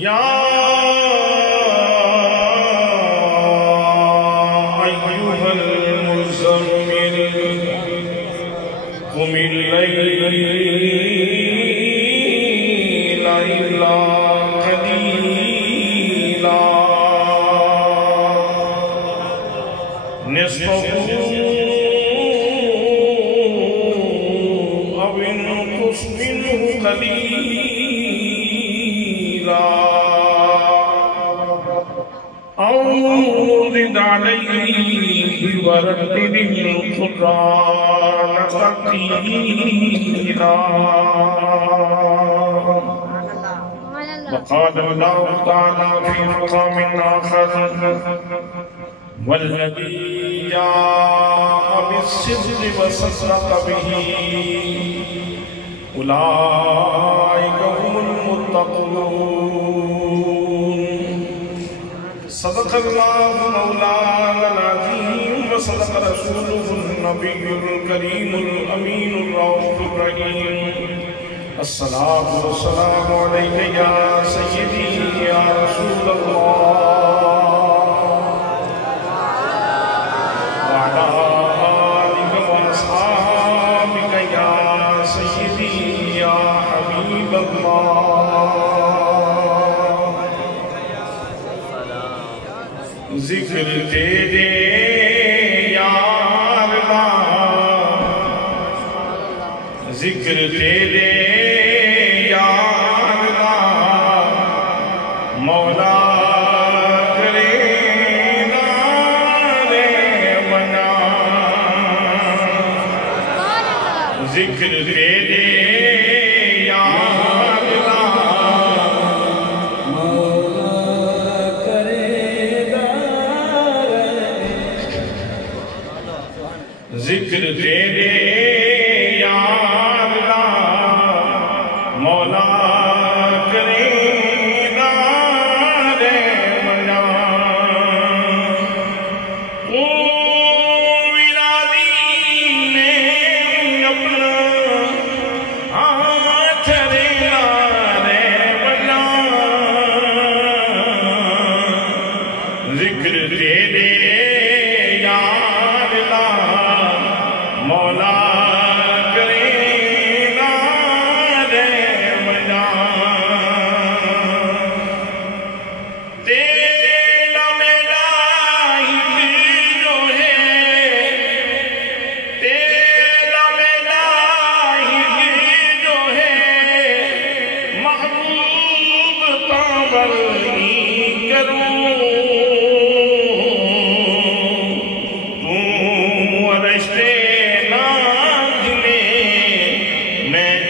یا ایھا المزمل قم اللیل الا قلیلا نصفہ او انقص منہ قلیلا او زد علیہ ورتل القرآن ترتیلا وقال اللہ تعالی فی مقام آخر والذی جاء بالصدق وصدق به اولئک هم المتقون صدق اللہ مولانا العظیم وصدق رسوله النبی الکریم الامین الرؤوف الرحیم الصلاة والسلام علیک یا سیدی یا رسول اللہ وعلی آلک واصحابک یا سیدی یا حبیب اللہ ذکر تیرے یا اللہ ذکر تیرے یا اللہ مولا کرے نارے منا ذکر تیرے یا ذکر تیرے یا اللہ مولا کرے نارے منا او ولادی نے اپنا ہاتھ رے نارے منا ذکر تیرے یا مولا کرے نارے منا تیرا میرا ہی جو ہے تیرا میرا ہی جو ہے محبوب پاور نہیں کروں میں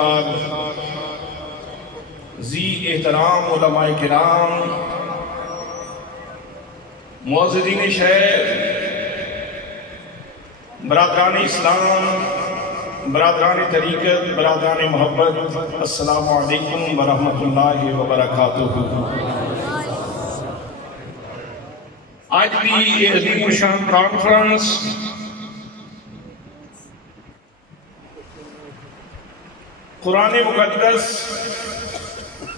وقار، ذی احترام علماء کرام، معززین شہر، برادران اسلام، برادران طریقت، برادران محبت، السلام علیکم ورحمۃ اللہ وبرکاتہ۔ آج بھی یہ عظیم الشان کانفرنس قرآن مقدس،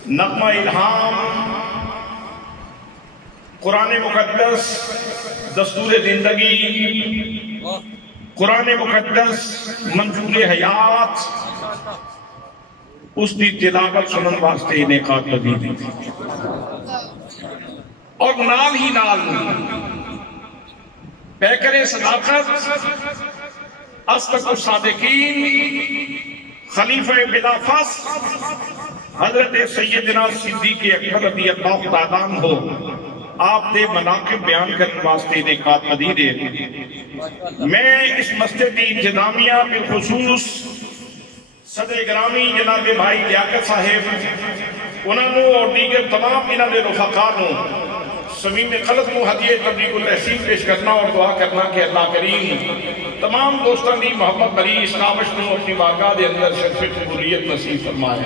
نغمہ الہام، قرآن مقدس دستور زندگی، قرآن مقدس منظور حیات، اس دی تلاوت سنن واسطے انعقاد پذیر تھی، اور نال ہی نال پیکر صداقت اصدق الصادقین خلیفہ بلا فصل حضرت سیدنا صدیق اکبر رضی اللہ تعالیٰ عنہ آپ دے مناقب بیان کرنے واسطے انعقاد پذیر ہے۔ میں اس مسجد کی انتظامیہ بالخصوص صدر گرامی جناب بھائی لیاقت صاحب انہوں نے اور دیگر تمام انہوں نے رفقانوں صمیم قلب کو ہدیہ تبلیغ التحسین پیش کرنا اور دعا کرنا کہ اللہ کریم تمام دوستان دی محمد بری اس کامش کو اپنی بارگاہ دے اندر شرف قبولیت نصیب فرمائے۔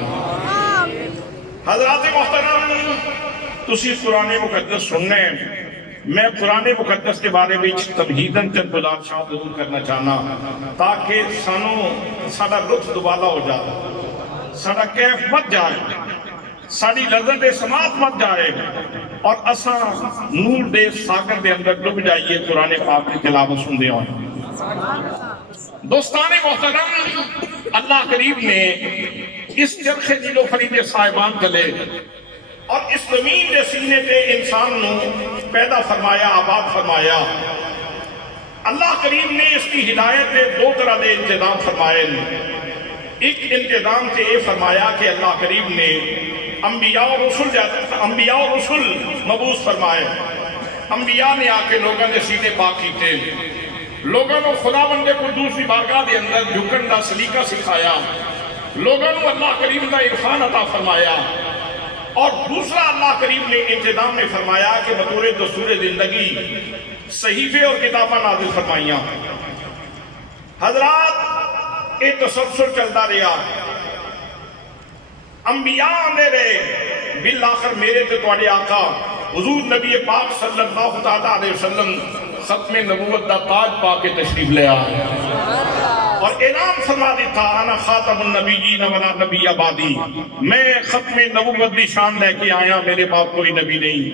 حضرات محترم، تسی قرآن مقدس سننے، میں قرآن مقدس کے بارے میں تمہیداً چند گزارشات ضرور کرنا چاہنا تاکہ ساڑا لطف دوبالا ہو جائے، ساڑا کیف مت جائے، ساڑی لذت سماعت مت جائے، اور اساں نور دے ساگر دے اندر ڈب جائیے قرآن پاک کی تلاوت سن دے ہوئے۔ دوستان محترم، اللہ کریم نے اس چرخ جلو فرید صاحبان تلے اور اس زمین دے سینے تے انسان نو پیدا فرمایا، آباد فرمایا۔ اللہ کریم نے اس کی ہدایت دے دو طرح دے انتظام فرمائے۔ ایک انتظام تے یہ فرمایا کہ اللہ کریم نے انبیاء و رسول مبعوث فرمائے۔ انبیاء نے آ کے لوگوں نے سینے پاک کیتے، لوگوں کو خدا بندے کو دوسری بارگاہ دے اندر جھکن دا سلیقہ سکھایا، لوگوں کو اللہ کریم دا عرفان عطا فرمایا، اور دوسرا اللہ کریم نے انتظام میں فرمایا کہ بطور دستور زندگی صحیفے اور کتاباں نازل فرمائیاں۔ حضرات، یہ تسلسل چلتا رہا، انبیاء آنے رہے، بالآخر میرے تے تواڈے آقا حضور نبی پاک صلی اللہ علیہ وسلم ختم نبوت دا تاج پا کے تشریف لے آئے اور اعلان فرما دیتا، انا خاتم النبیین ولا نبی بعدی، میں ختم نبوت دی شان لے کے آیا، میرے بعد کوئی نبی نہیں۔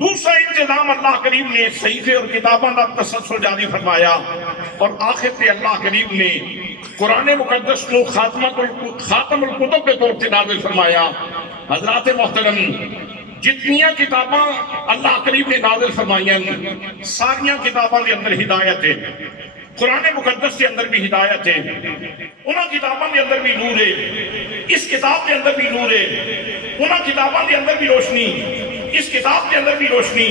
دوسرا انتظام اللہ کریم نے صحیفے اور کتاباں دا تسلسل جاری فرمایا، اور آخر پہ اللہ کریم نے قرآن مقدس کو خاتم الکتب کے طور سے نازل فرمایا۔ حضرات محترم، جتنیاں کتاباں اللہ کریم نے نازل فرمائیاں ساریاں کتاباں دے اندر ہدایت ہے، قرآن مقدس کے اندر بھی ہدایت ہے، انہاں کتاباں دے اندر بھی نور ہے، اس کتاب کے اندر بھی نور ہے، انہاں کتاباں دے اندر بھی روشنی، اس کتاب کے اندر بھی روشنی،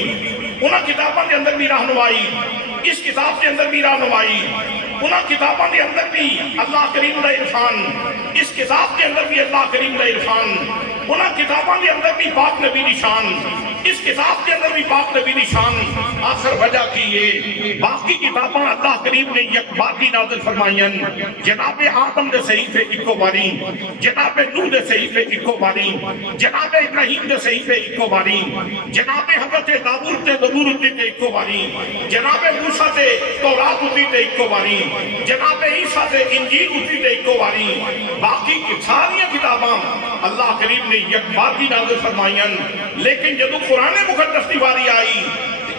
انہاں کتاباں دے اندر بھی رہنمائی، اس کتاب کے اندر بھی رہنمائی، انہاں کتاباں دے اندر بھی اللہ کریم دا عرفان، اس کتاب کے اندر بھی اللہ کریم دا عرفان، انہاں کتاباں دے اندر بھی پاک نبی نشان، اس کتاب کے اندر بھی پاک نبی نشان۔ آخر وجہ کی یہ باقی کتاباں اللہ کریم نے یک باقی نازل فرمائیاں، جناب آدم دے صحیفے اکو باری، جناب نوح دے صحیفے اکو باری، جناب ابراہیم دے صحیفے اکو باری، جناب حضرت داؤد تے زبور تے اکو باری، جناب موسیٰ تے تورات تے اکو باری، جناب عیسیٰ تے انجیل تے اکو باری۔ باقی ساریاں کتاباں اللہ کریم نے یک باقی نازل فرمائیاں، لیکن جب قرآن مقدس کی باری آئی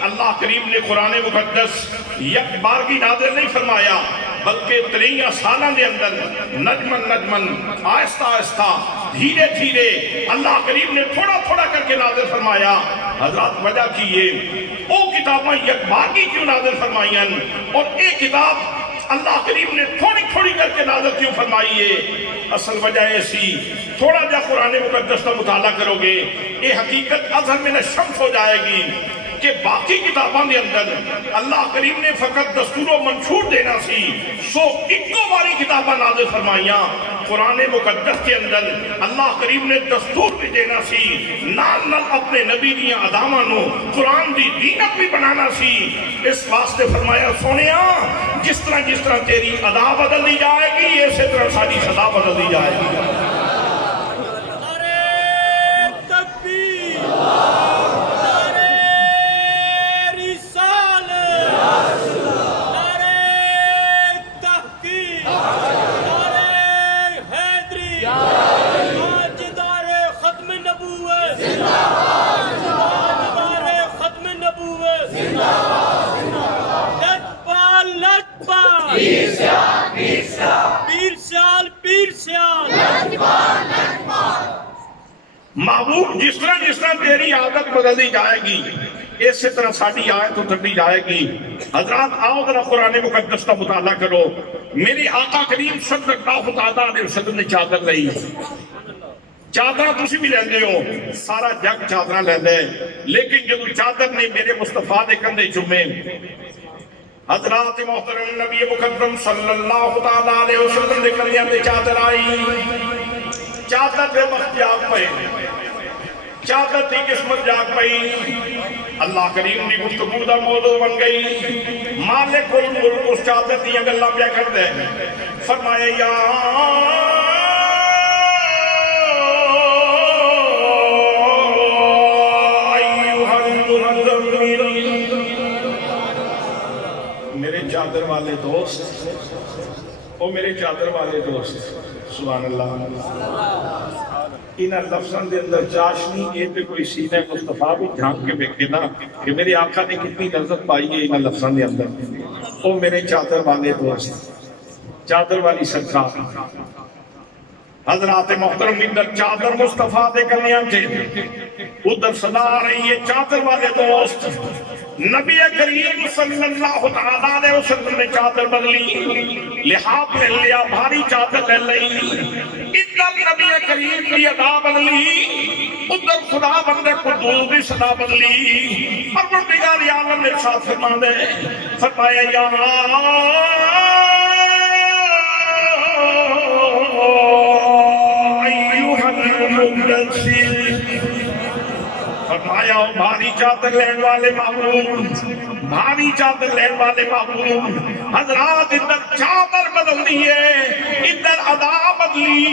اللہ کریم نے قرآن مقدس یک بار کی نازل نہیں فرمایا، بلکہ 13 سالوں کے اندر نجمن آہستہ آہستہ دھیرے دھیرے اللہ کریم نے تھوڑا تھوڑا کر کے نازل فرمایا۔ حضرات، وجہ کی یہ وہ کتابیں یک بار کی کیوں نازل فرمائیاں اور ایک کتاب اللہ کریم نے تھوڑی تھوڑی کر کے نازل کیوں فرمائی ہے؟ اصل وجہ ایسی، تھوڑا جا قرآن مقدس کا مطالعہ کرو گے یہ حقیقت اظہر من الشمس ہو جائے گی کہ باقی کتابوں کے اندر اللہ کریم نے فقط دستور و منشور دینا سی، سو اکو باری کتاباں نازل فرمائیاں۔ قرآن مقدس کے اندر اللہ کریم نے دستور بھی دینا سی، نال نال اپنے نبی دیاں اداماں نو قرآن دی دینت بھی بنانا سی۔ اس واسطے فرمایا سونیا جس طرح تیری ادا بدل دی جائے گی، اسی طرح ساری صدا بدل دی جائے گی۔ محبوب جس طرح تیری عادت بدلتی جائے گی، اسی طرح ساری آیت اترتی جائے گی۔ حضرات آؤ ذرا قرآن مقدس کا مطالعہ کرو۔ میری آقا کریم صلی اللہ علیہ وسلم نے چادر لئی، چادر تسی بھی لیندے ہو، سارا جگ چادر لیندے، لیکن جب چادر نے میرے مصطفیٰ دے کندھے چومے، حضرات محترم نبی مکرم صلی اللہ علیہ وسلم دے کندھیاں تے چادر آئی، چادر دے وقت جاگ پئے، چادر دی قسمت جاگ پئی، اللہ کریم دی گفتگو دا موضوع بن گئی۔ مالک الملک اس چادر دی گلاں پیا کردے، فرمایا یا میرے چادر والے دوست، او میرے چادر والے دوست، سبحان اللہ۔ انہاں لفظاں دے اندر چاشنی یہ پہ کوئی سینہ مصطفیٰ بھی جھانک کے بیکھے نا کہ میرے آقا نے کتنی لذت پائی ہے انہاں لفظاں دے اندر۔ او میرے چادر والے دوست، چادر والی سرکار، حضرات محترم اندر چادر مصطفیٰ دے کنیاں تھے، ادھر صدا آ رہی ہے چادر والے دوست۔ نبی کریم صلی اللہ علیہ وسلم نے چادر بدلی، لحاظ لے لیا، بھاری چادر لے لئی، ادھر نبی کریم کی ادا بدلی، ادھر خدا بندے قدوس کی صدا بدلی۔ پروردگار عالم نے ساتھ فرمانے فرمایا یا ایوہ المدثر، فرمایا بھاری چادر لین والے محبوب، بھاری چادر لین والے محبوب، حضرات ادھر چادر بدل دیئے، ادھر ادا بدلی،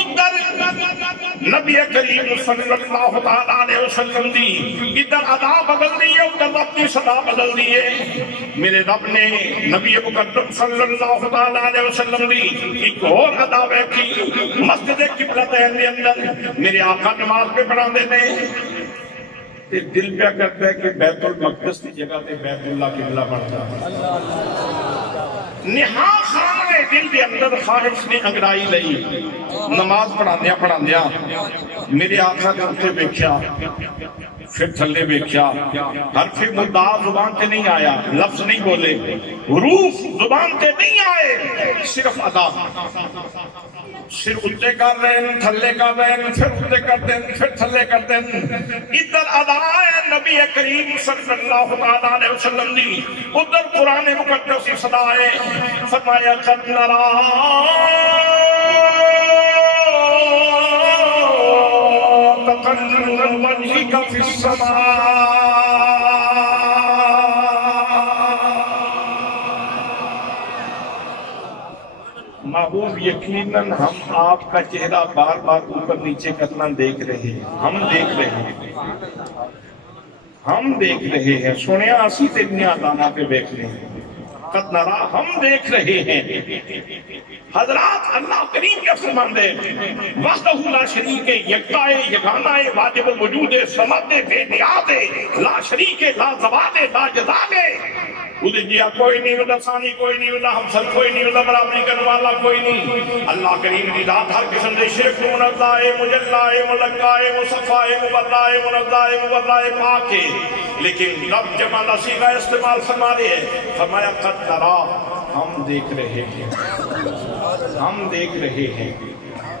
ادھر نبی کریم صلی اللہ علیہ وسلم دی، ادھر ادا بدل دیئے، ادھر اپنی صدا بدل دیئے۔ میرے رب نے نبی مقدم صلی اللہ علیہ وسلم دی ایک اور ادا بیٹھی، مسجد قبلتین کے اندر میرے آقا نماز پہ پڑھا دیتے، دل پیا کرتا ہے کہ بیت المقدس کی جگہ تے بیت اللہ قبلہ بنتا ہے۔ نہا خانے دل کے اندر خواہش نے انگڑائی لئی، نماز پڑھا دیا میرے آقا نے اٹھے بیکھیا، پھر تھلے بیکھیا، حرف مدعا زبان تے نہیں آیا، لفظ نہیں بولے، حروف زبان تے نہیں آئے، صرف ادا، سر اٹھے کر دیں، تھلے کر دیں، پھر اٹھے کر دیں، پھر تھلے کر دیں، ادھر ادا ہے نبی کریم صلی اللہ علیہ وسلم دی، ادھر قرآن مقدس کی صدا ہے۔ فرمایا قد نرا تقلب وجهك في السماء، محبوب یقیناً ہم آپ کا چہرہ بار بار اوپر نیچے کرنا دیکھ رہے ہیں، ہم دیکھ رہے ہیں، سنیا اسی تیرنی آدانہ پہ بیٹھ رہے ہیں، قد نرا ہم دیکھ رہے ہیں۔ حضرات اللہ کریم کیا فرمان دے، وحدہ لا شریک یکتا یگانہ واجب الوجود صمد بے نیاز لا شریک لا زوال لا جزال، ادھے جیا کوئی نہیں، ادھا ثانی کوئی نہیں، ادھا ہمسر کوئی نہیں، ادھا برابری کرنے والا کوئی نہیں۔ اللہ کریم دی ذات ہر قسم دے شرک منزہ مجلہ ملکہ مصفہ مبرہ منزہ مبرہ پاک ہے، لیکن رب جمع نصیغہ استعمال فرما رہے ہیں، فرمایا قد نرا ہم دیکھ رہے ہیں، ہم دیکھ رہے ہیں،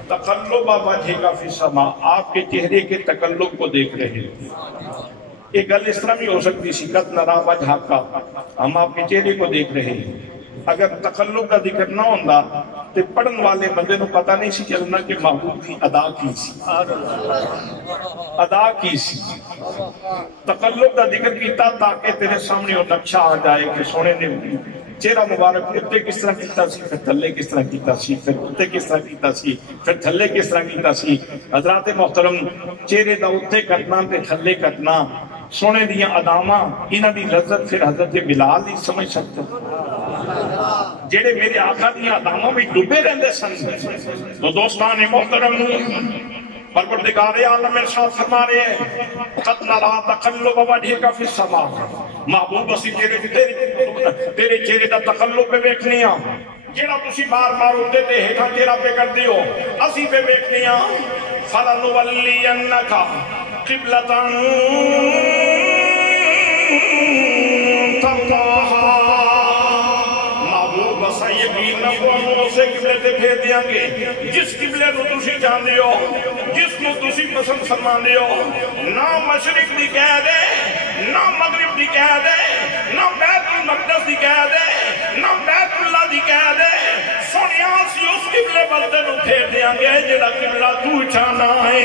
تقلب وجہ کا فی السماء آپ کے چہرے کے تقلب کو دیکھ رہے ہیں۔ ایک گل اس طرح بھی ہو سکتی سی قد نرا وجہ کا، ہم آپ کے چہرے کو دیکھ رہے ہیں، اگر تقلب کا ذکر نہ ہوتا تو پڑھن والے بندے کو پتہ نہیں سی چلنا کہ محبوب کی ادا کی سی، ادا کی سی۔ تقلب کا ذکر کیتا تاکہ تیرے سامنے وہ نقشہ آ جائے کہ سونے نے چہرہ مبارک اتنے کس طرح کیتا سی، پھر تھلے کس طرح کیتا سی، پھر اتنے کس طرح کیتا سی، پھر تھلے کس طرح کیتا سی۔ حضرات محترم چہرے دا اتنے کٹنا تے تھلے کٹنا، سونے دیاں اداماں انہاں دی لذت پھر حضرت بلال نہیں سمجھ سکتے جڑے میرے آقا دیاں اداماں بھی ڈوبے رہندے سن۔ تو دوستان محترم پروردگار عالم ارشاد فرما رہے ہیں قد نرا تقلب وجہک فی السماء، محبوب اسی تیرے چہرے دا تقلب پہ ویکھنی ہاں، جیڑا تسی بار بار اٹھتے تے ہیٹھاں چہرہ پہ کر دیو اسی پہ ویکھنی ہاں۔ فَلَنُوَلِّيَنَّكَ قِبْلَةً تَرْضَاهَا، محبوب بسا یقین نہ کو ہم اسے قبلے تے پھیر دیاں گے جس قبلے نو تسی جان دیو، جس نو تسی پسند فرمان دیو، نہ مشرق دی کہہ دے، نہ مغرب دی کہہ دے، نہ بیت المقدس دی کہہ دے، نہ بیت اللہ دی کہہ دے، سونیاں سی اس قبلے بلدے نو پھیر دیاں گے جڑا قبلہ تو چاہنا ہے۔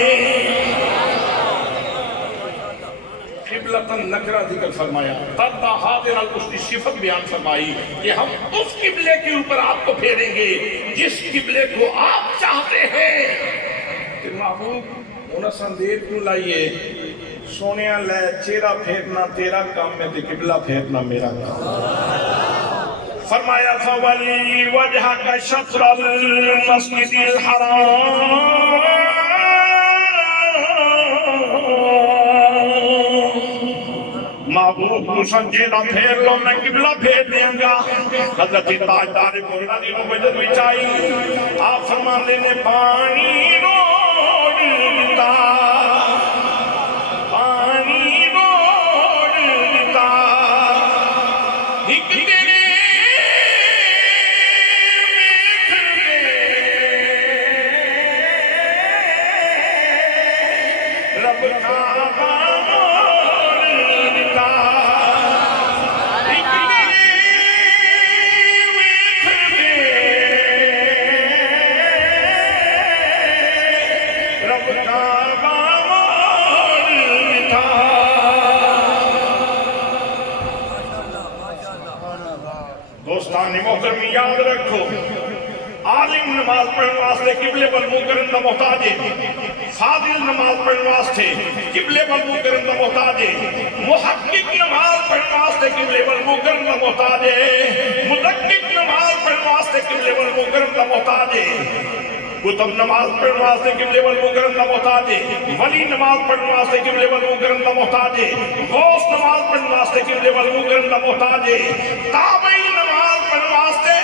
قبلتاً نکرہ ذکر فرمایا، تردہ حاضر اس کی صفت بیان فرمائی کہ ہم اس قبلے کے اوپر آپ کو پھیریں گے جس قبلے کو آپ چاہتے ہیں۔ کہ محبوب انہاں سندیر کیوں لائیے، سونیاں لے چہرہ پھیرنا تیرا کام ہے تے قبلہ پھیرنا میرا کام۔ فرمایا فَوَلِّ وَجْهَكَ شَطْرَ الْمَسْجِدِ الْحَرَامِ، محبوب تو سنجیدہ پھیر لو میں قبلہ پھیر دیں گا۔ حضرت تاجدار گولڈا دی مبجد بچائی آپ فرمان لینے پانی روڑ دیتا، پانی روڑ دیتا، ایک تیرے رب کا دوستان محترم یاد رکھو، عالم نماز پڑھنے واسطے قبلے پر منہ کرن دا محتاج ہے، فاضل نماز پڑھنے واسطے قبلے پر منہ کرن دا محتاج ہے، محقق نماز پڑھنے واسطے قبلے پر منہ کرن دا محتاج ہے، مدقق نماز پڑھنے واسطے قبلے پر منہ کرن دا محتاج ہے، کتب نماز پڑھنے واسطے قبلے پر منہ کرن دا محتاج ہے، ولی نماز پڑھنے واسطے قبلے پر منہ کرن دا محتاج ہے، غوث نماز پڑھنے واسطے قبلے پر منہ کرن دا محتاج ہے، تابعی نماز پڑھنے واسطے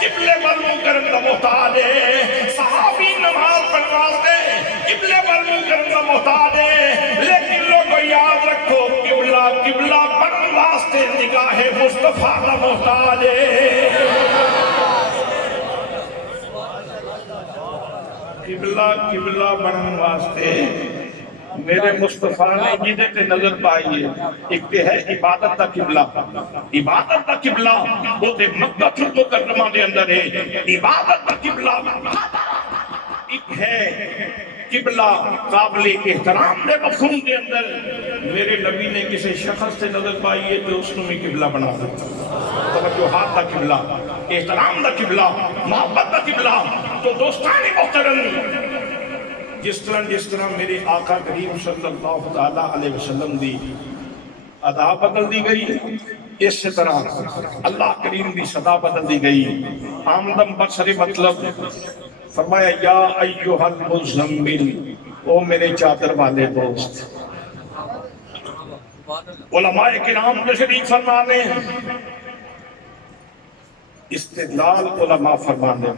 قبلے پر منہ کرن دا محتاج ہے، صحابی نماز پڑھنے واسطے قبلے پر منہ کرن دا محتاج ہے، لیکن لوگوں یاد رکھو قبلہ بنن واسطے نگاہ مصطفیٰ دا محتاج ہے۔ قبلہ بنن واسطے میرے مصطفیٰ نے جدے تے نظر پائی ہے، ایک تے ہے عبادت دا قبلہ، عبادت دا قبلہ وہ تے مکہ المکرمہ دے اندر ہے، عبادت دا قبلہ ایک ہے قبلہ قابل احترام دے مفہوم دے اندر میرے نبی نے کسی شخص سے نظر پائی ہے تو اس نے بھی قبلہ بنا دیتا، توجہات دا قبلہ، احترام دا قبلہ، محبت دا قبلہ۔ تو دوستان محترم جس طرح میرے آقا کریم صلی اللہ علیہ وسلم دی ادا بدل دی گئی، اس طرح اللہ کریم دی صدا بدل دی گئی۔ آمدن بسر مطلب فرمایا یا ایوہ المزمل، او میرے چادر والے دوست۔ علماء کرام تشریف فرمانے استدلال علماء فرمانے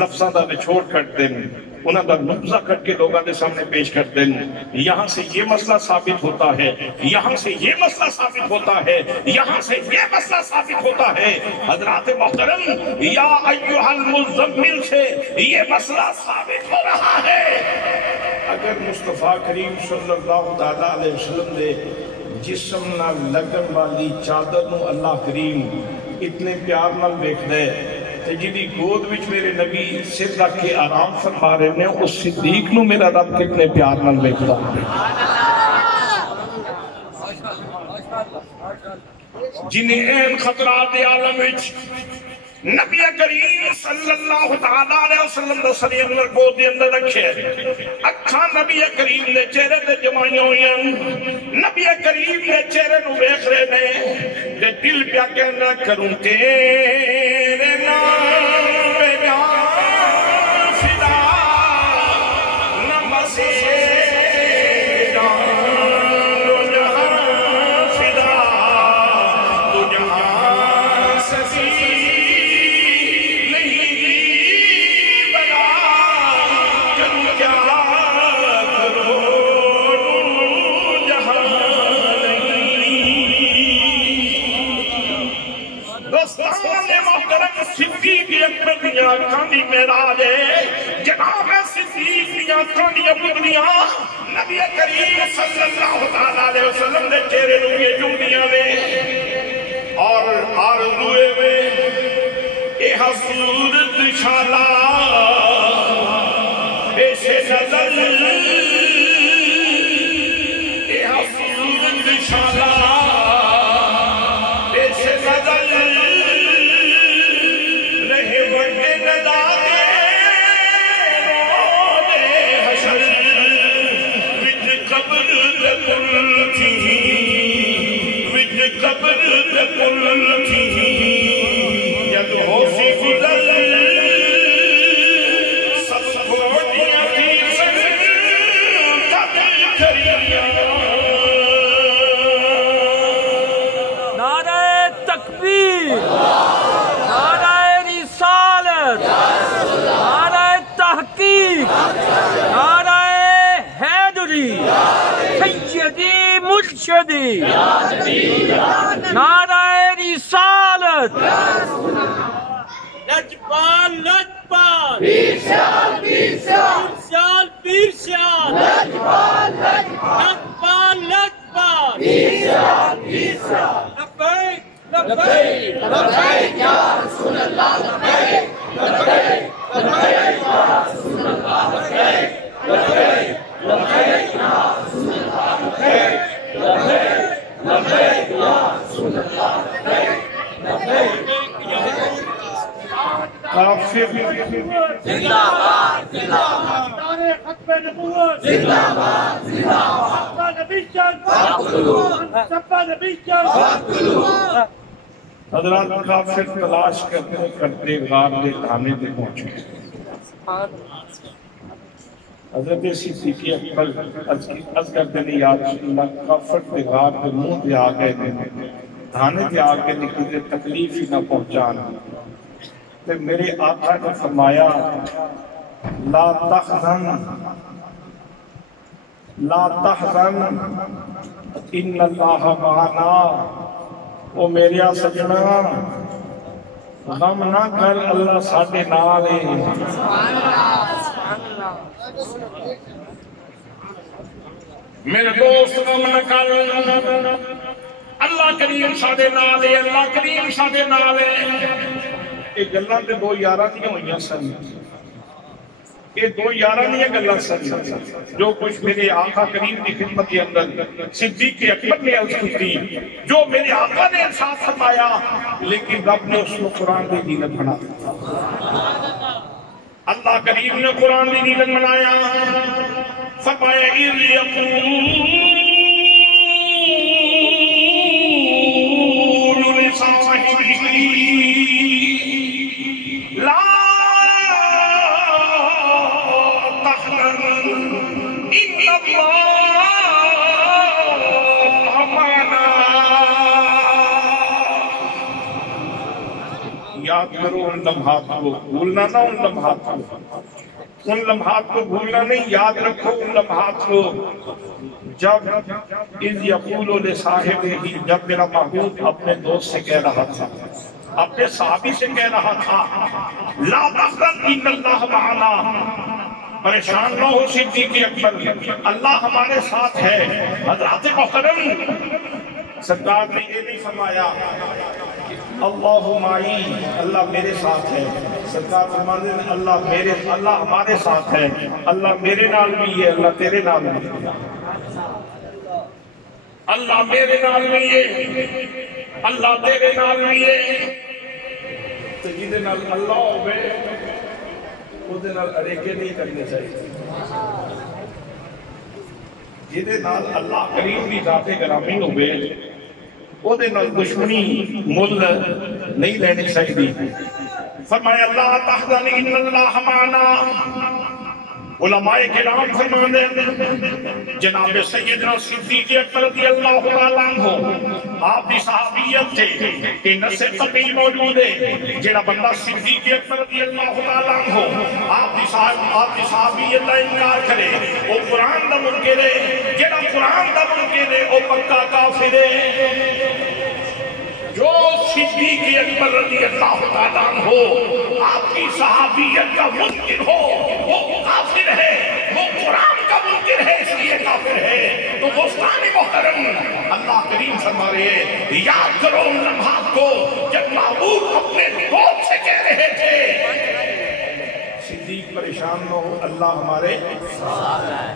لفظاں دا نچوڑ کٹ دیں، انہاں دا نبضہ کٹ کے لوگاں دے سامنے پیش کر دیں، یہاں سے یہ مسئلہ ثابت ہوتا ہے، یہاں سے یہ مسئلہ ثابت ہوتا ہے، یہاں سے یہ مسئلہ ثابت ہوتا ہے۔ حضرات محترم یا ایوہ المزمل سے یہ مسئلہ ثابت ہو رہا ہے۔ اگر مصطفیٰ کریم صلی اللہ علیہ وسلم نے جسم نہ لگن والی چادر نو اللہ کریم اتنے پیار نال ویکھ دے تے جدی گود وچ میرے نبی سر رکھ کے آرام فرما رہے ہیں اس صدیق نو میرا رب کتنے پیار نال ویکھدا جنہیں این خطرات عالم وچ نبی کریم صلی اللہ تعالیٰ علیہ وسلم نے سلیم نے گود دے اندر رکھے اکھاں نبی کریم نے چہرے دے جمائیں ہوئیں نبی کریم نے چہرے نو بیخ رہے نے کہ دل پیا کہنا کروں تیرے نام پہ جان فدا نمسے صدیق اکبر دیاں کھاندی معراج ہے جناب صدیق دیاں کھاندیاں بدلیاں نبی کریم صلی اللہ علیہ وسلم نے چہرے نو یہ جمدیاں دے اور آرزوئے میں اے حضورت شالا پیش نظر اے حضورت شالا پیش نظر نعرہ رسالت لجپال لجپال پیرشال پیرشال پیرشال لجپال لجپال لجپال پیرشال پیرشال لبیک لبیک لبیک یا رسول اللہ لبیک لبیک لبیک یا رسول اللہ لبیک لبیک لبیک یا رسول اللہ لبیک لبیک یا رسول اللہ لبیک کافر زندہ باد زندہ باد نعرہ ختم نبوت زندہ باد زندہ باد نبی چند سبا نبی چند حضرات کافر تلاش کرتے کرتے غار دے کھانے دے پہنچے حضرت صدیق اکبر عرض کرتے ہیں یا رسول اللہ کافر دے غار دے منہ دے آگئے دھانے دے آگئے نکلے تکلیف ہی نہ پہنچانا پھر میرے آقا نے فرمایا لا تحزن لا تحزن ان اللہ معنا او میرے سجنا غم نہ کر اللہ ساڈے نال ہے میرے دوست غم نہ کر اللہ کریم ساڈے نال ہے اللہ کریم ساڈے نال ہے یہ گلاں تے دو یاراں دیاں ہوئیاں سن یہ دو یاراں دیاں گلاں سن جو کچھ میرے آقا کریم کی خدمت کے اندر صدیق اکبر نے عرض کی جو میرے آقا نے ارشاد فرمایا لیکن رب نے اس کو قرآن کی زینت بنا دیا اللہ کریم نے قرآن کی زینت بنایا فرمایا اذ یقول لصاحبہ لا تحزن ان اللہ معنا یاد کرو ان لمحات کو بھولنا نہ ان لمحات کو ان لمحات کو بھولنا نہیں یاد رکھو ان لمحات کو جب اذ یقول لصاحبہ جب میرا محبوب اپنے دوست سے کہہ رہا تھا اپنے صحابی سے کہہ رہا تھا لا تحزن ان اللہ معنا پریشان نہ ہو صدیق اکبر، اللہ ہمارے ساتھ ہے۔ حضرات محترم، سرکار نے یہ نہیں فرمایا کہ اللہ معی، اللہ میرے ساتھ ہے۔ سرکار فرماتے ہیں اللہ ہمارے ساتھ ہے، اللہ میرے نال بھی ہے، اللہ تیرے نال بھی ہے، اللہ میرے نال بھی ہے، اللہ تیرے نال بھی ہے۔ تو جیدے نال اللہ ہوئے وہ دے نال اڑیکے نہیں کرنے چاہیے، جیدے نال اللہ کریم کی ذات گرامی ہوئے وہ دے نال دشمنی مل نہیں لینے چاہیے۔ فرمایا اللہ تحزن ان اللہ معنا۔ علماء کرام فرماتے ہیں جناب سیدنا صدیق اکبر رضی اللہ تعالیٰ عنہ آپ کی صحابیت تھے کہ نصر قطعی موجود ہے۔ جنہ بندہ صدیق اکبر رضی اللہ تعالیٰ عنہ آپ کی صحابیت کا انکار کرے وہ قرآن دا منکر ہے، جنہ قرآن دا منکر ہے وہ پکا کافر ہے۔ جو صدیق اکبر رضی اللہ تعالیٰ عنہ آپ کی صحابیت کا منکر ہو وہ کافر ہے، وہ قرآن کا منکر ہے، اس لیے کافر ہے۔ تو دوستان محترم، اللہ کریم فرما رہے ہیں یاد کرو ان لمحات کو جب محبوب اپنے دوست سے کہہ رہے تھے صدیق پریشان نہ ہو، اللہ ہمارے ساتھ ہے۔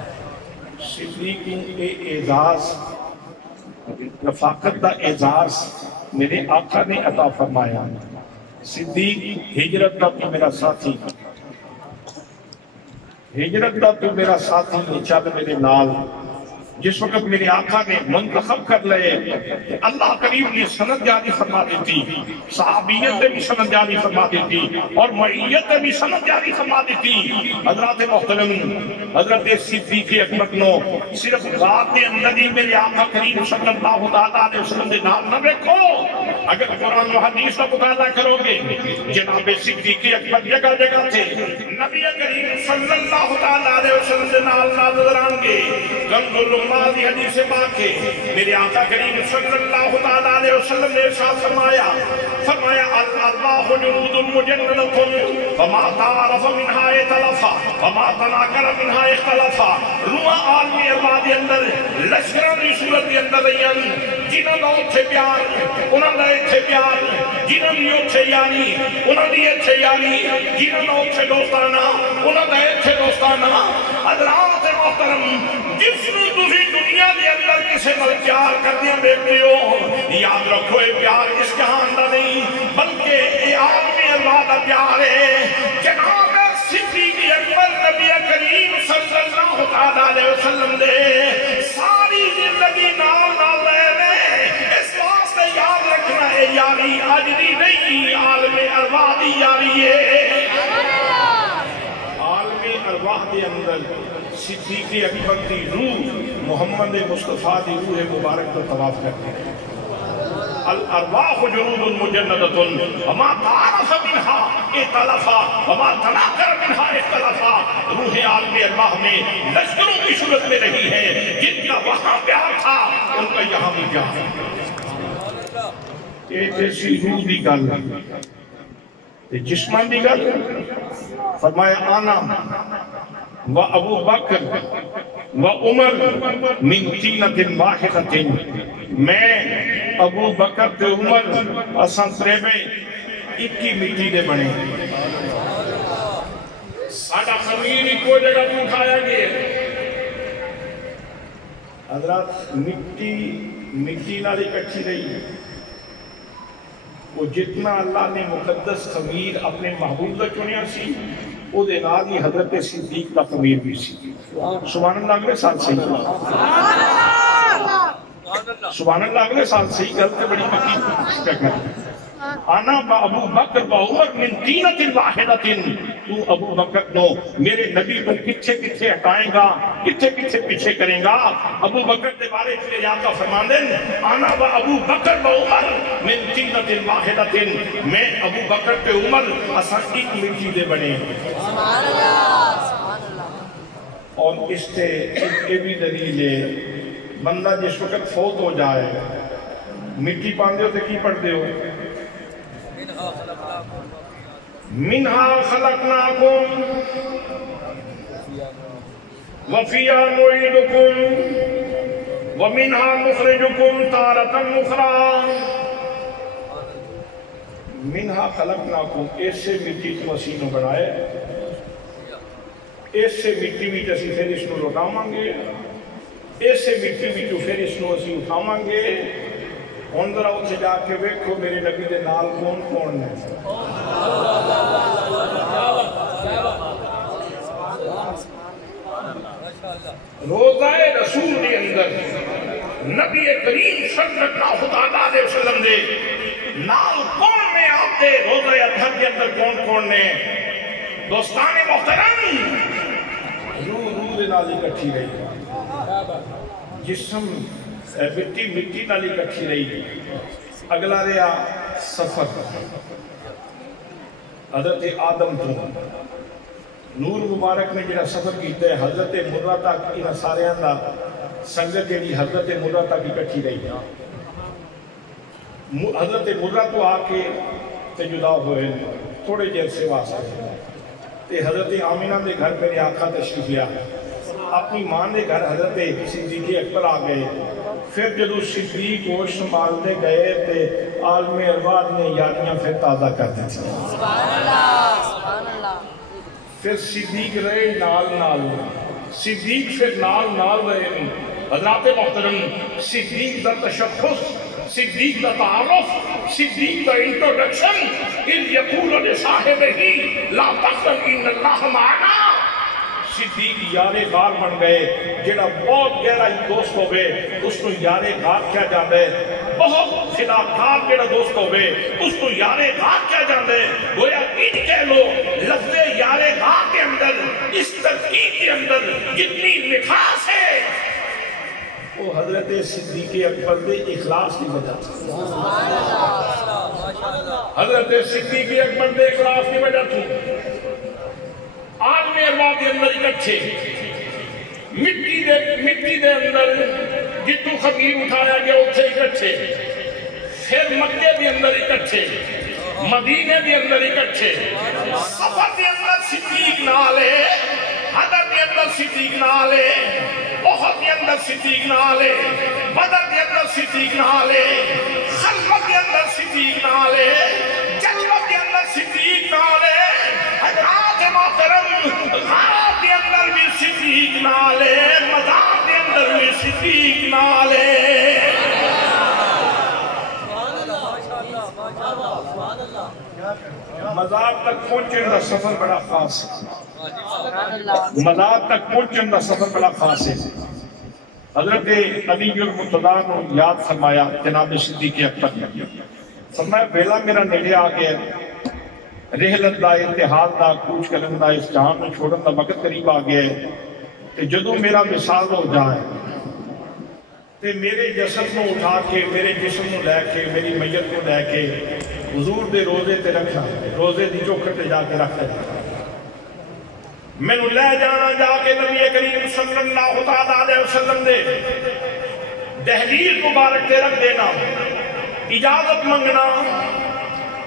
صدیق کے اعزاز، رفاقت کا اعزاز میرے آقا نے عطا فرمایا۔ صدیق ہجرت کا تو میرا ساتھی، ہجرت کا تو میرا ساتھی، چل میرے نال۔ جس وقت میرے آقا نے منتخب کر لئے اللہ کریم نے سند جاری فرما دیتی، صحابیت نے بھی سند جاری فرما دیتی اور معیت نے بھی سند جاری فرما دیتی۔ حضرات محترم، حضرت صدیق اکبر نو صرف ذات کے اندر ہی میرے آقا کریم صلی اللہ علیہ وسلم کے نام نہ دیکھو، اگر قرآن و حدیث کا مطالعہ کرو گے جناب صدیق اکبر جگہ جگہ تھے، نبی کریم صلی اللہ علیہ وسلم کے نام نظر آن گے۔ ماضی حدیث پاک ہے میرے آقا کریم صلی اللہ علیہ وسلم نے ارشاد فرمایا اللہ جنود مجندۃ فما تعارف منها ائتلفا فما تناکر منها اختلفا۔ روح عالم ارواح کے اندر لشکراں دی صورت کے اندر رہن، جنہاں دا اوتھے پیار انہاں دا ایتھے پیار، جنہاں دی اوتھے یاری انہاں دی ایتھے یاری، جنہاں دا اوتھے دوستانہ انہاں دا ایتھے دوستانہ۔ حضرات محترم، جس نو تسی دنیا دے اندر کسے نال پیار کردیاں دیکھتے ہو، یاد رکھو یہ پیار اس جہان دا نہیں بلکہ یہ عالمی اللہ دا پیار ہے۔ جناب صدیق اکبر نبی کریم صلی اللہ علیہ وسلم دے ساری زندگی نال نال لے، اس واسطے یاد رکھنا ہے یاری اج دی نہیں، عالم ارواح دی یاری ہے۔ عالم ارواح دے اندر صدیق اکبر کی روح محمد مصطفیٰ دی روح مبارک کو طواف کرتے ہیں۔ الارواح جنود مجندۃ وما تعارف منها ائتلفا وما تناکر منها اختلفا۔ روح عالم ارواح میں لشکروں کی صورت میں رہی ہے، جن کا وہاں پیار تھا ان کا یہاں بھی پیار۔ یہ جیسی روح دی گل، یہ جسمان دی گل، فرمایا آنا و ابو بکر و عمر من طینۃ واحدۃ، میں ابو بکر تے عمر اساں تریویں ایک ہی مٹی دے بنے، ساڈا خمیر ہی کوئی جگہ تو اٹھایا گیا۔ حضرات مٹی نال اکٹھی رہی، وہ جتنا اللہ نے مقدس خمیر اپنے محبوب کا چنیا سی وہ دے نال ہی حضرت صدیق کا خمیر بھی سی۔ سبحان اللہ اگلے سال صحیح، سبحان اللہ اگلے سال صحیح، گل تے بڑی پکی کرتے۔ انا ابو بکر و عمر من طینۃ واحدۃ، تو ابو بکر نو میرے نبی کو کتھے کتھے ہٹائیں گا، کتھے کتھے پیچھے کریں گا۔ ابو بکر دے بارے میں آقا فرماندے انا و ابو بکر و عمر من طینۃ واحدۃ، میں ابو بکر تے عمر اساں ایک مٹی دے بنے۔ سبحان اللہ سبحان اللہ۔ اور اس سے یہ بھی دلیل ہے بندہ جس وقت فوت ہو جائے مٹی پاندے ہو تے کی پڑھتے ہو؟ منہا خلقناکم وَفِيهَا نُعِيدُكُمْ وَمِنْهَا نُخْرِجُكُمْ تَارَةً أُخْرَى منہا خلقناکم، اس سے مٹی تو اسی نے بنائے، اس سے مٹی بھی اسی پھر اس کو لوٹاواں گے، اس سے مٹی بھی پھر اس کو اسی اٹھاواں گے۔ ہن ذرا اتھے جا کے ویکھو میرے نبی دے نال کون کون ہے۔ روزہ رسول کے اندر نبی کریم صلی اللہ علیہ وسلم دے نال کون میں آپ دے روزہ اضحیٰ کے اندر کون کون نے؟ دوستان محترم، روح دے نال اکٹھی رہی، جسم مٹی نال اکٹھی رہی۔ اگلا رہا سفر، حضرت آدم تو نور مبارک نے جڑا سفر کیتا ہے حضرت مرہ تک، انہاں سارے دا سنگت جڑی حضرت مرہ تک اکٹھی رہی۔ حضرت مرہ تو آ کے جدا ہوئے تھوڑے دیر سے واسطے، تے حضرت آمینہ دے گھر میرے آقا تشریف لیا، اپنی ماں دے گھر حضرت صدیق اکبر آ گئے۔ پھر جدو صدیق کو سنبھالنے گئے تے عالم ارواح نے یادیاں پھر تازہ کر دی تھی۔ سبحان اللہ۔ پھر صدیق رہے نال نال، صدیق پھر نال نال رہے۔ حضرات محترم، صدیق دا تشخص، صدیق دا تعارف، صدیق دا انٹروڈکشن، اِذْ یقول لِصَاحِبِهِ لَا تَحْزَنْ إِنَّ اللَّهَ مَعَنَا۔ صدیق یارے غار بن گئے، جڑا بہت گہرا دوست ہوئے اس کو یارے غار کیا جاندے، بہت خلاقات جڑا دوست ہوئے اس کو یارے غار کیا جاندے۔ گویا ان کہہ لو لفظ یارے غار کے اندر، اس ترکیب کے اندر جتنی مٹھاس ہے وہ حضرت صدیق اکبر دے اخلاص کی وجہ سے، حضرت صدیق اکبر دے اخلاص کی وجہ سے عالم ارواح کے اندر اکٹھے، مٹی دے اندر جتو خبیر اٹھایا گیا اتھے اکٹھے، پھر مکے دے اندر اکٹھے، مدینے دے اندر اکٹھے، سفر دے اندر صدیق نالے، حضر دے اندر صدیق نالے، احد دے اندر صدیق نالے، بدر دے اندر صدیق نالے، خلوت دے اندر صدیق نالے، جلوت دے اندر صدیق نالے، حضرات محترم غار دے اندر بھی صدیق نالے، مزار دے اندر بھی صدیق نالے۔ مزار تک پہنچنے کا سفر بڑا خاص ہے، مزار تک پہنچنے کا سفر بڑا خاص ہے۔ حضرت علی المرتضیٰ نے یاد فرمایا جناب صدیق اکبر نے، فرمایا بیلا میرا نیڑے آ گیا، رحلت دا اتحاد دا کوچ کرن دا اس جہان میں چھوڑن دا وقت قریب آ گیا ہے، کہ جدو میرا وصال ہو جائے تے میرے جسم کو اٹھا کے، میرے جسم کو لے کے، میری میت کو لے کے حضور دے روزے تے رکھنا، روزے دی چوکھٹ تے جا کے رکھنا، میں لے جانا جا کے نبی کریم صلی اللہ علیہ وسلم دے دہلیز مبارک تے رکھ دینا، اجازت منگنا،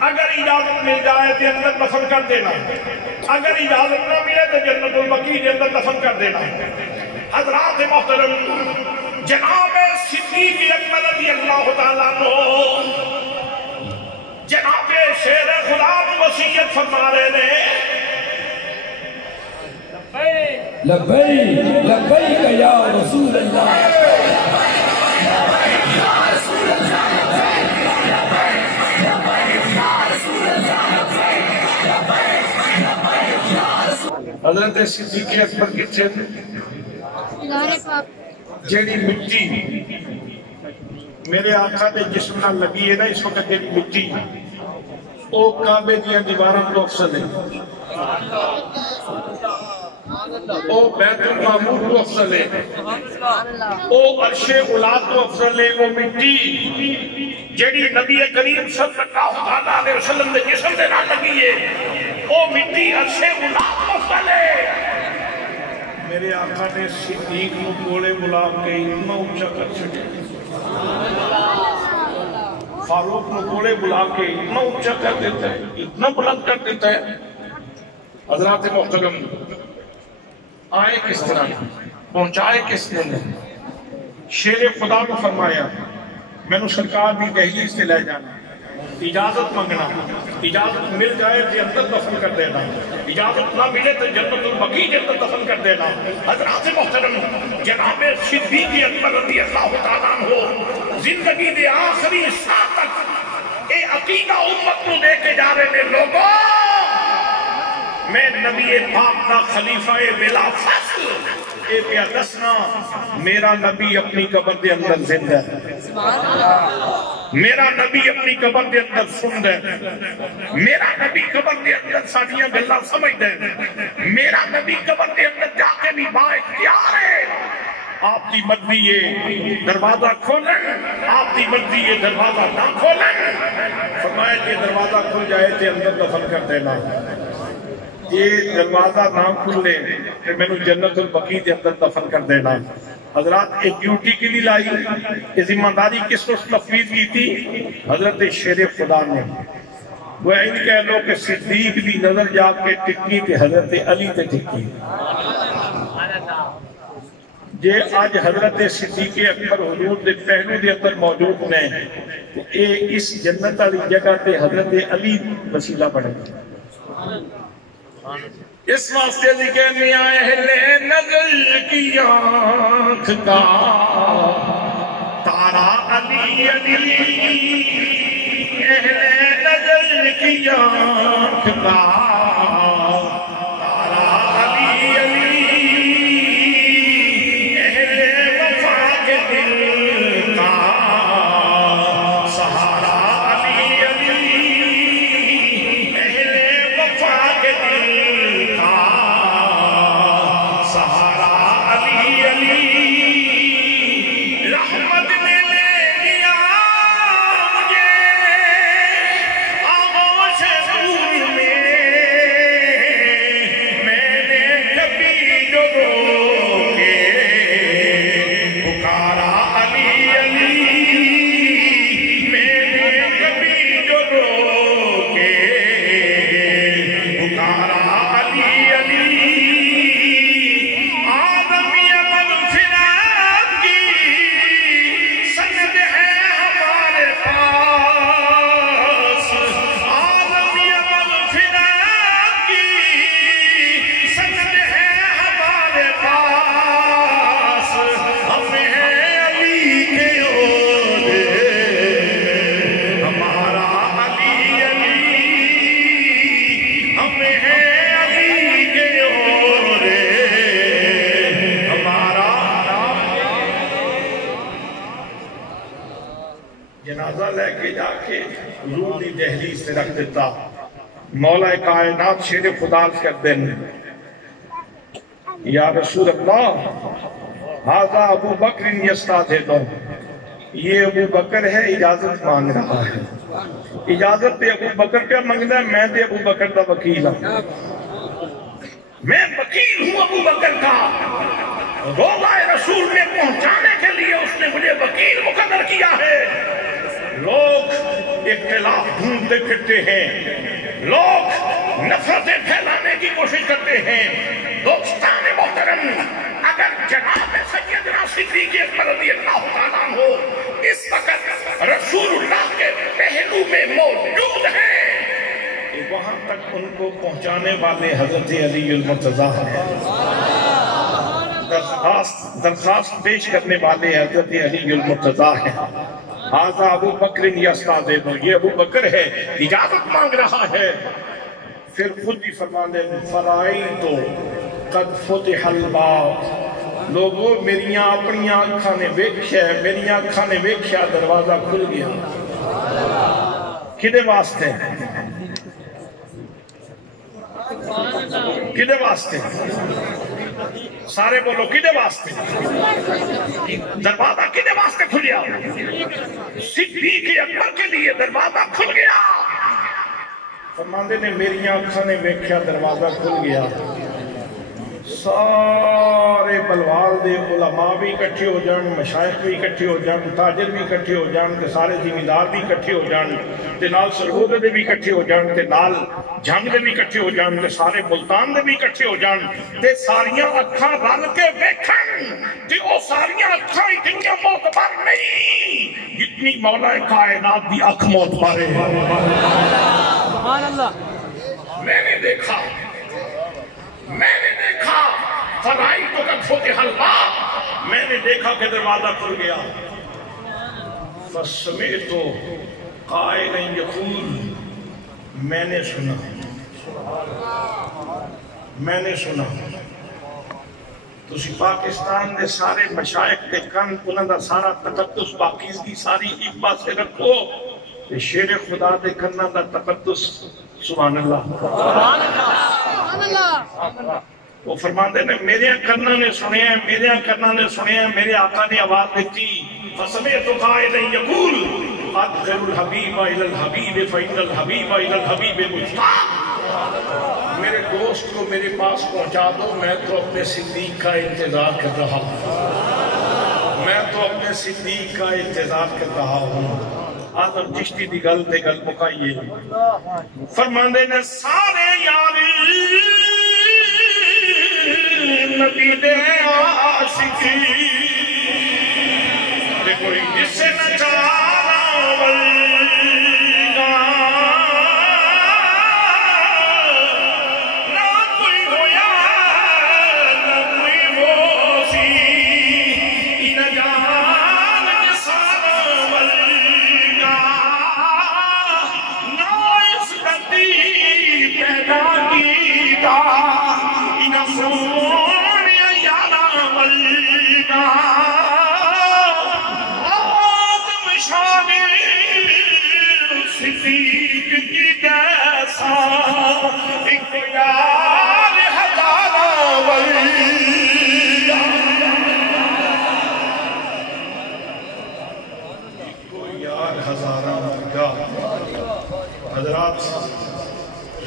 اگر اجازت مل جائے تو اندر دفن کر دینا، اگر اجازت نہ ملے تو جنت البقیع کے اندر دفن کر دینا۔ حضرات محترم، جناب صدیق اکبر رضی اللہ تعالیٰ عنہ جناب شیر خدا وصیت فرما رہے ہیں، لبیک لبیک یا رسول اللہ، حضرت صدیق اکبر کتنے تھے؟ جیڑی مٹی میرے آقا دے جسم نہ لگی ہے نا اس وقت جیڑی مٹی او کعبے دیا دیواراں تو افضل ہے، او بیت المعمور تو افضل ہے، او عرش اولا تو افضل ہے۔ وہ مٹی جیڑی نبی کریم صلی اللہ علیہ وسلم دے جسم دے نہ لگی ہے، او مٹی عرش اولا تو افضل ہے۔ میرے آقا نے صدیق نو کولے بلا کے اتنا اونچا کر چھڑے، فاروق نو کولے بلا کے اتنا اونچا کر دیتا ہے، اتنا بلند کر دیتا ہے۔ حضرات محترم، آئے کس طرح پہنچائے کس نے شیر خدا کو فرمایا میں نے سرکار بھی دہلیز سے لے جانا اجازت منگنا اجازت مل جائے تو اندر دفن کر دینا اجازت نہ ملے تو جنت البقیع کے اندر دفن کر دینا حضرات محترم جناب صدیق اکبر رضی اللہ تعالیٰ عنہ زندگی دے آخری ساں تک اے عقیدہ امت کو دے کے جا رہے ہیں لوگوں میں نبی پاک کا خلیفہ بلا فصل اے پیا دسنا میرا نبی اپنی قبر دے اندر زندہ ہے میرا نبی اپنی قبر دے اندر سن دے میرا نبی قبر دے اندر ساڑیاں گلہ سمجھ دے میرا نبی قبر دے اندر جا کے بھی با اختیار ہے آپ کی مرضی یہ دروازہ کھولیں آپ کی مرضی یہ دروازہ نہ کھولیں فرمایا کہ دروازہ کھل جائے تے اندر دفن کر دینا یہ دروازہ نہ کھلے پھر میں نے جنت البقیع کے اندر دفن کر دینا حضرات ایک ڈیوٹی کے لیے لائی یہ ذمہ داری کس کو تفویض کی تھی حضرت شیر خدا نے وہ ان کہہ لو کہ صدیق دی نظر جا کے ٹکی تے حضرت علی تے ٹکی جے آج حضرت صدیق اکبر حضور دے پہلو دے اندر موجود نے اے اس جنت والی جگہ تے حضرت علی وسیلہ بنے اس واسطے ذکر میں اہل نظر کی آنکھ کا تارا علی علی اہل نظر کی آنکھ کا تارا علی علی اہل وفا کے دل کا سہارا علی علی اہل وفا کے دل جنازہ لے کے جا کے حضور دی دہلیز سے رکھ دیتا مولا کائنات شیر خدا کر دیں یا رسول اللہ ہذا ابو بکر یستاذن یہ ابو بکر ہے اجازت مانگ رہا ہے اجازت تے ابو بکر کا مانگنا ہے میں تے ابو بکر کا وکیل ہوں میں وکیل ہوں ابو بکر کا روضہ رسول میں پہنچانے کے لیے اس نے مجھے وکیل مقرر کیا ہے لوگ اختلاف ڈھونڈتے پھرتے ہیں لوگ نفرتیں پھیلانے کی کوشش کرتے ہیں دوستان محترم اگر جناب سیدنا صدیق اکبر رضی اللہ تعالیٰ عنہ اس وقت رسول اللہ کے پہلو میں موجود ہیں وہاں تک ان کو پہنچانے والے حضرت علی المرتضیٰ ہیں درخواست پیش کرنے والے حضرت علی المرتضیٰ ہیں آزا ابو بکر یستاذن یہ ابو بکر ہے اجازت مانگ رہا ہے پھر خود بھی فرمانے فرائی تو قد فتح الباب لوگوں میریاں اپنیاں آنکھاں نے ویکھیا ہے میریاں آنکھاں نے ویکھیا دروازہ کھل گیا کدے واسطے کدے واسطے سارے بولو کدے واسطے دروازہ کدے واسطے کھلیا صدیق اکبر کے لیے دروازہ کھل گیا فرماندے نے میری آنکھاں نے ویکھیا دروازہ کھل گیا سارے بلوال دے علماء بھی اکٹھے ہو جان، مشائخ بھی اکٹھے ہو جان، تاجر بھی اکٹھے ہو جان، تے سارے زمیندار بھی اکٹھے ہو جان، تے نال سرگودے دے بھی اکٹھے ہو جان، تے نال جھنگ دے بھی اکٹھے ہو جان، تے سارے ملتان دے بھی اکٹھے ہو جان، تے ساریاں اکھاں رل کے ویکھن، تے او ساریاں اکھاں اتنیاں معتبر نہیں جتنی مولا کائنات دی اکھ معتبر ہے۔ سبحان اللہ۔ میں نے دیکھا فرائی تو کا فتح الباب، میں نے دیکھا کہ دروازہ کھل گیا، فسمعت قائلا یقول، میں نے سنا تسی پاکستان دے سارے مشائخ دے کن انہاں دا سارا تقدس پاکیزگی ساری ایک پاسے رکھو، تے شیر خدا دے کناں دا تقدس سبحان اللہ سبحان اللہ۔ وہ فرماندے نے میرے کناں نے سنے ہیں، میرے آقا نے آواز دیتی، فسمعت قائلا یقول ادخل الحبیب الی الحبیب فإن الحبیب الی الحبیب مشتاق، میرے دوست کو میرے پاس پہنچا دو، میں تو اپنے صدیق کا انتظار کر رہا ہوں، آدم چشتی دی گل تے گل مکائیے، فرماندے نے سارے یاری نبی دے عاشقی تے کوئی جس سے نہ چارا ولگا، نہ کوئی ہویا نہ کوئی موسی، نہ جان سارا ولگا، نہ اس گتی پیدا کیتا، نہ سونے یارا ولگا، آدم شان صدیق کی جیسا ایک یار ہزارہ ولگا، کوئی یار ہزارہ ولگا۔ حضرات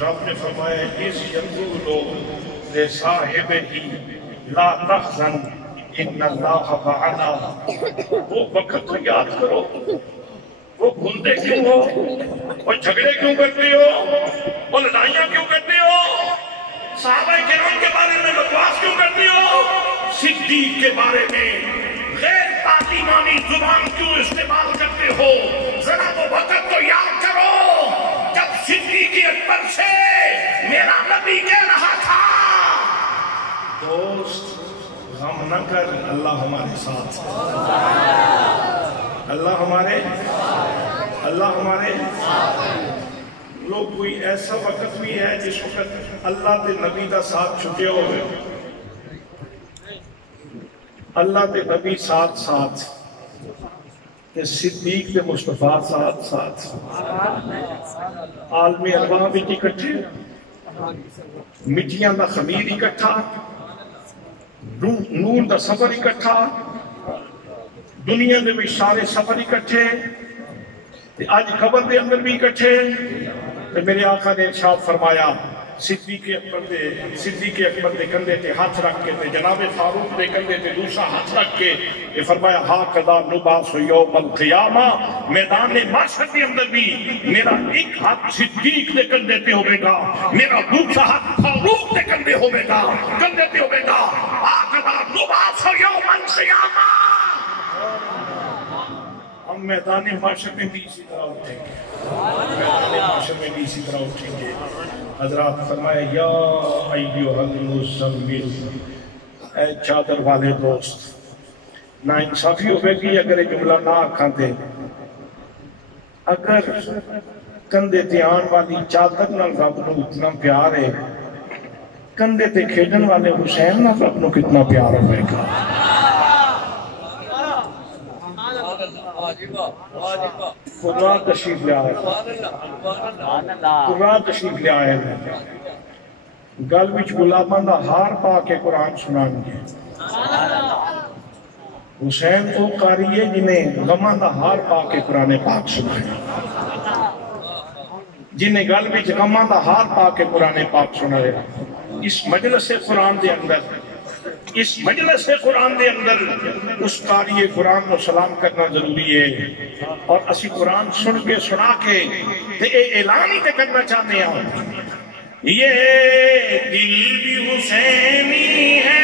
رب نے فرمایا اس یقولو لصاحبہ لا تحزن ان اللہ معنا، وہ وقت کو یاد کرو، وہ بھولتے کیوں ہو، وہ جھگڑے کیوں کرتے ہو، وہ لڑائیاں کیوں کرتے ہو، صحابہ کرام کے بارے میں بکواس کیوں کرتے ہو، صدیق کے بارے میں غیر تعلیمانی زبان کیوں استعمال کرتے ہو، ذرا وہ وقت کو یاد کرو جب صدیق اکبر سے میرا نبی کہہ رہا تھا دوست غم نہ کر، اللہ ہمارے ساتھ، اللہ ہمارے لوگ، کوئی ایسا وقت بھی ہے جس وقت اللہ تے نبی دا ساتھ چھٹے ہوئے، اللہ تے نبی ساتھ تے صدیق تے مصطفیٰ ساتھ، عالمی ارواح بھی اکٹھے، مٹیاں دا خمیر اکٹھا، نور دا سفر اکٹھا، دنیا دے بھی سارے سفر اکٹھے، آج قبر دے اندر بھی اکٹھے، میرے آقا نے ارشاد فرمایا صدیق اکبر دے کندھے تے ہاتھ رکھ کے تے جناب فاروق دے کندھے تے دوسرا ہاتھ رکھ کے یہ فرمایا ہاکذا نبعث یوم القیامہ، میدان محشر کے اندر بھی میرا ایک ہاتھ صدیق دے کندھے تے ہوئے گا، میرا دوسرا ہاتھ فاروق دے کندھے ہوئے گا، ہاکذا نبعث یوم القیامہ۔ ہم میدان محشر میں بھی اسی طرح اٹھیں گے، حضرات فرمایا یا ایھا المزمل، اے چادر والے دوست، نا انصافی ہوئے گی اگر یہ جملہ نہ آکھاں دے، اگر کندھے تے آن والی چادر نہ رب نو اتنا پیار ہے، کندھے تے کھیڈن والے حسین نہ رب نو کتنا پیار ہوئے گا۔ قرآن تشریف لے آئے گل وچ غلاماں دا ہار پا کے قرآن سنان گے، حسین وہ قاری ہے جنہیں غماں دا ہار پا کے قرآن پاک سنایا، جنہیں گل وچ غماں دا ہار پا کے قرآن پاک سنایا۔ اس مجلس قرآن دے اندر اس مجلس قرآن دے اندر اس قاری قرآن کو سلام کرنا ضروری ہے اور اسی قرآن سن کے سنا کے تے اے اعلان ہی تے کرنا چاہتے ہیں یہ دل بھی حسینی ہے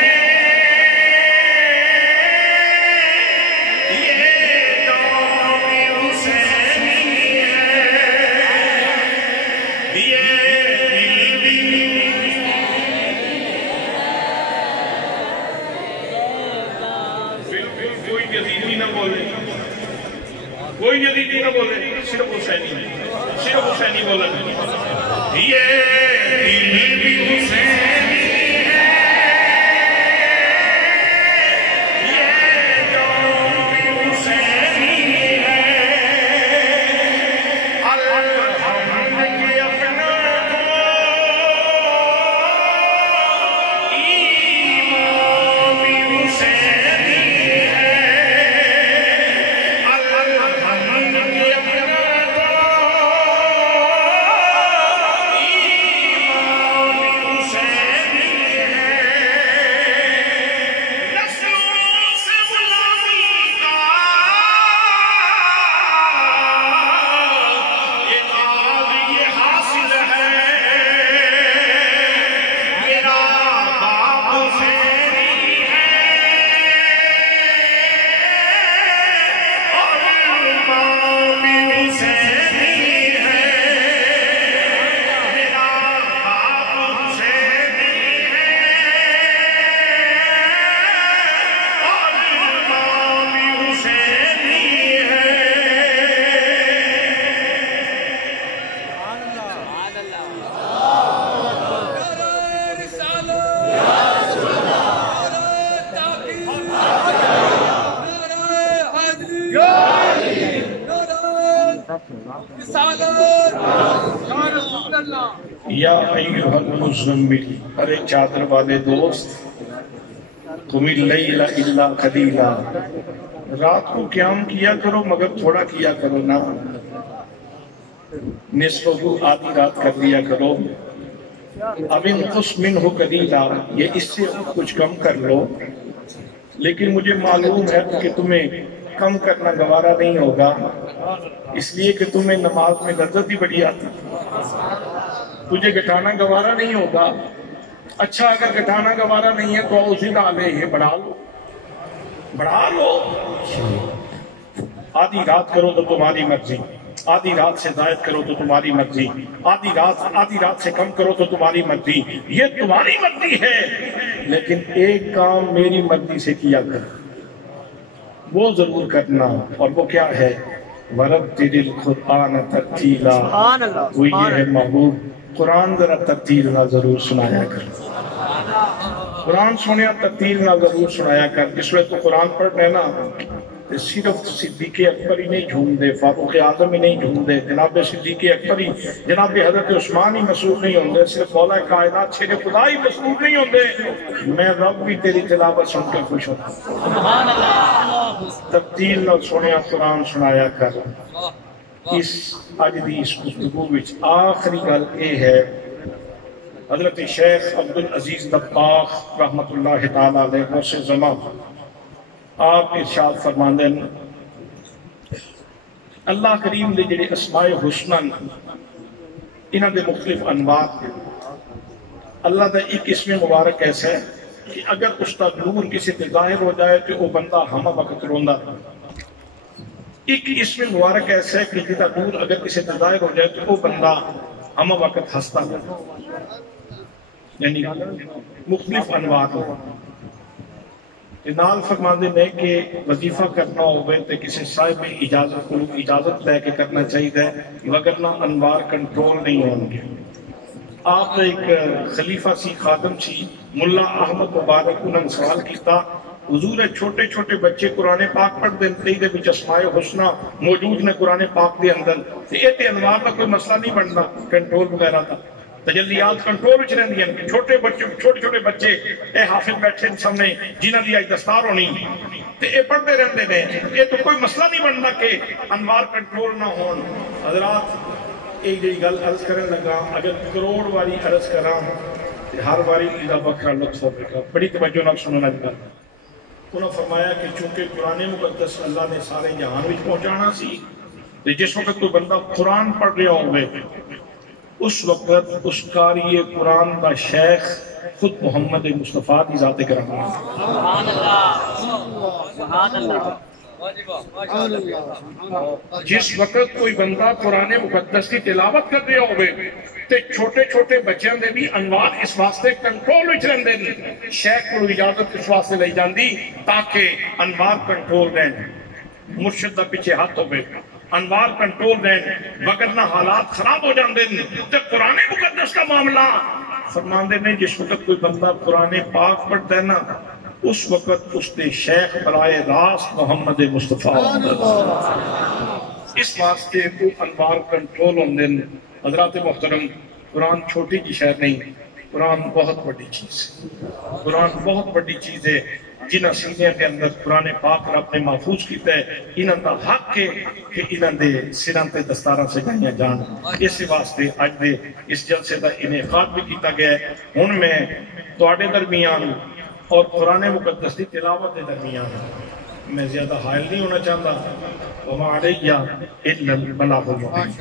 کوئی یزیدی نہ بولے صرف حسینی بولے یہ دل بھی حسینی ہے یہ جان بھی حسینی ہے الحمد کے اپنا کو ایمان بھی حسینی ہے یا ایھا المزمل، ارے چادر والے دوست، قم اللیل الا قلیلا، رات کو قیام کیا کرو مگر تھوڑا کیا کرو نا، نصف کو آدھی رات کر لیا کرو، اب انقص منہ قلیلا، یہ اس سے کچھ کم کر لو، لیکن مجھے معلوم ہے کہ تمہیں کم کرنا گوارا نہیں ہوگا، اس لیے کہ تمہیں نماز میں لذت ہی بڑی آتی، تجھے گھٹانا گوارا نہیں ہوگا۔ اچھا اگر گھٹانا گوارا نہیں ہے تو اسی ڈالے یہ بڑھا لو، آدھی رات کرو تو تمہاری مرضی، آدھی رات سے زائد کرو تو تمہاری مرضی، آدھی رات سے کم کرو تو تمہاری مرضی، یہ تمہاری مرضی ہے، لیکن ایک کام میری مرضی سے کیا کر، وہ ضرور کرنا، اور وہ کیا ہے؟ وَرَتِّلِ الْقُرْآنَ تَرْتِيلًا، وہ یہ ہے محبوب قرآن ذرا ترتیل نہ ضرور سنایا کر، قرآن سنیا ترتیل نہ ضرور سنایا کر۔ اس وقت تو قرآن پڑھ رہے نا صرف صدیق اکبر ہی نہیں جھوم دے، فاروق اعظم ہی نہیں جھوم دے، جناب صدیق اکبر ہی، جناب حضرت عثمان ہی مسرور نہیں ہوں دے، صرف مولا کائنات شیر خدا ہی مسرور نہیں ہوں دے، میں رب بھی تیری تلاوت سن کے خوش ہوتا ہوں۔ ترتیل نہ سنیا قرآن سنایا کر۔ اس آج دی اس گفتگو وچ آخری گل یہ ہے، حضرت شیخ عبدالعزیز دباغ رحمت اللہ تعالی علیہ سے زمان آپ ارشاد فرماندے ہیں، اللہ کریم دے جڑے اسماء حسنہ انہاں دے مختلف انواع، اللہ دا ایک اسم مبارک ایسا ہے کہ اگر اس کا نور کسی تے ظاہر ہو جائے تو وہ بندہ ہمہ وقت روندا، ایک اسم مبارک ایسا ہے کہ جتا نور اگر کسی تے ظاہر ہو جائے تو وہ بندہ ہمہ وقت ہستا ہے، یعنی مختلف انواع ہو۔ نال فرماندے نے کہ وظیفہ کرنا ہوئے تو کسی صاحب اجازت لے کے کرنا چاہیے، وگرنہ انوار کنٹرول نہیں ہوں گے۔ آپ ایک خلیفہ سی خادم سی ملا احمد مبارک انہوں نے سوال کیتا، حضور چھوٹے چھوٹے بچے قرآن پاک پڑھ دیں تے وچ اسماء حسنہ موجود نے قرآن پاک دے اندر، یہ تے انوار کا کوئی مسئلہ نہیں بننا کنٹرول وغیرہ کا، تجلیات کنٹرول وچ رہندی ہیں کہ چھوٹے بچے اے حافظ بیٹھے سامنے جنہاں دی اج دستار ہونی تے اے پڑھتے رہندے نے، یہ تو کوئی مسئلہ نہیں بننا کہ انوار کنٹرول نہ ہون۔ حضرات ایک جی گل عرض کرن لگا، اگر کروڑ والی عرض کراں ہر باری کا بکرا لطف ہوگا. بڑی توجہ نال سننا چاہتا. انہوں نے فرمایا کہ چونکہ قرآن مقدس اللہ نے سارے جہان میں پہنچانا سی، جس وقت کوئی بندہ قرآن پڑھ رہا ہوئے اس وقت اس قاری قرآن کا شیخ خود محمد مصطفیٰ کی ذات کرام ہے. سبحان اللہ سبحان اللہ. جس وقت کوئی بندہ قرآن مقدس کی تلاوت کر رہا ہوئے تے چھوٹے چھوٹے بچیاں دے بھی انوار اس واسطے کنٹرول وچ رہندے نے. شیخ کو اجازت اس واسطے لئی جاندی تاکہ انوار کنٹرول رہن، مرشد دا پیچھے ہاتھ ہوئے، انوار کنٹرول رہن، وگرنہ حالات خراب ہو جاندے نے. تے قرآن مقدس کا معاملہ فرماندے نے جس وقت کوئی بندہ قرآن پاک پڑھتا ہے نا اس وقت اس نے شیخ برائے راست محمد مصطفیٰ. اس واسطے وہ انوار کنٹرول ہوندے نے. حضرات محترم، قرآن چھوٹی کی شہر نہیں، قرآن بہت بڑی چیز ہے. قرآن بہت بڑی چیز ہے. جنہ سینے کے اندر قرآن پاک رب نے محفوظ کیتا ہے، انہاں دا حق ہے کہ انہاں دے سراں تے دستاراں سجائیاں جان. اس واسطے اج دے اس جلسے دا انعقاد بھی کیتا گیا ہے. ہن میں تواڈے درمیان اور قرآن مقدس کی تلاوت کے درمیان میں زیادہ حائل نہیں ہونا چاہتا. وما علیہ الا البلاغ المبین.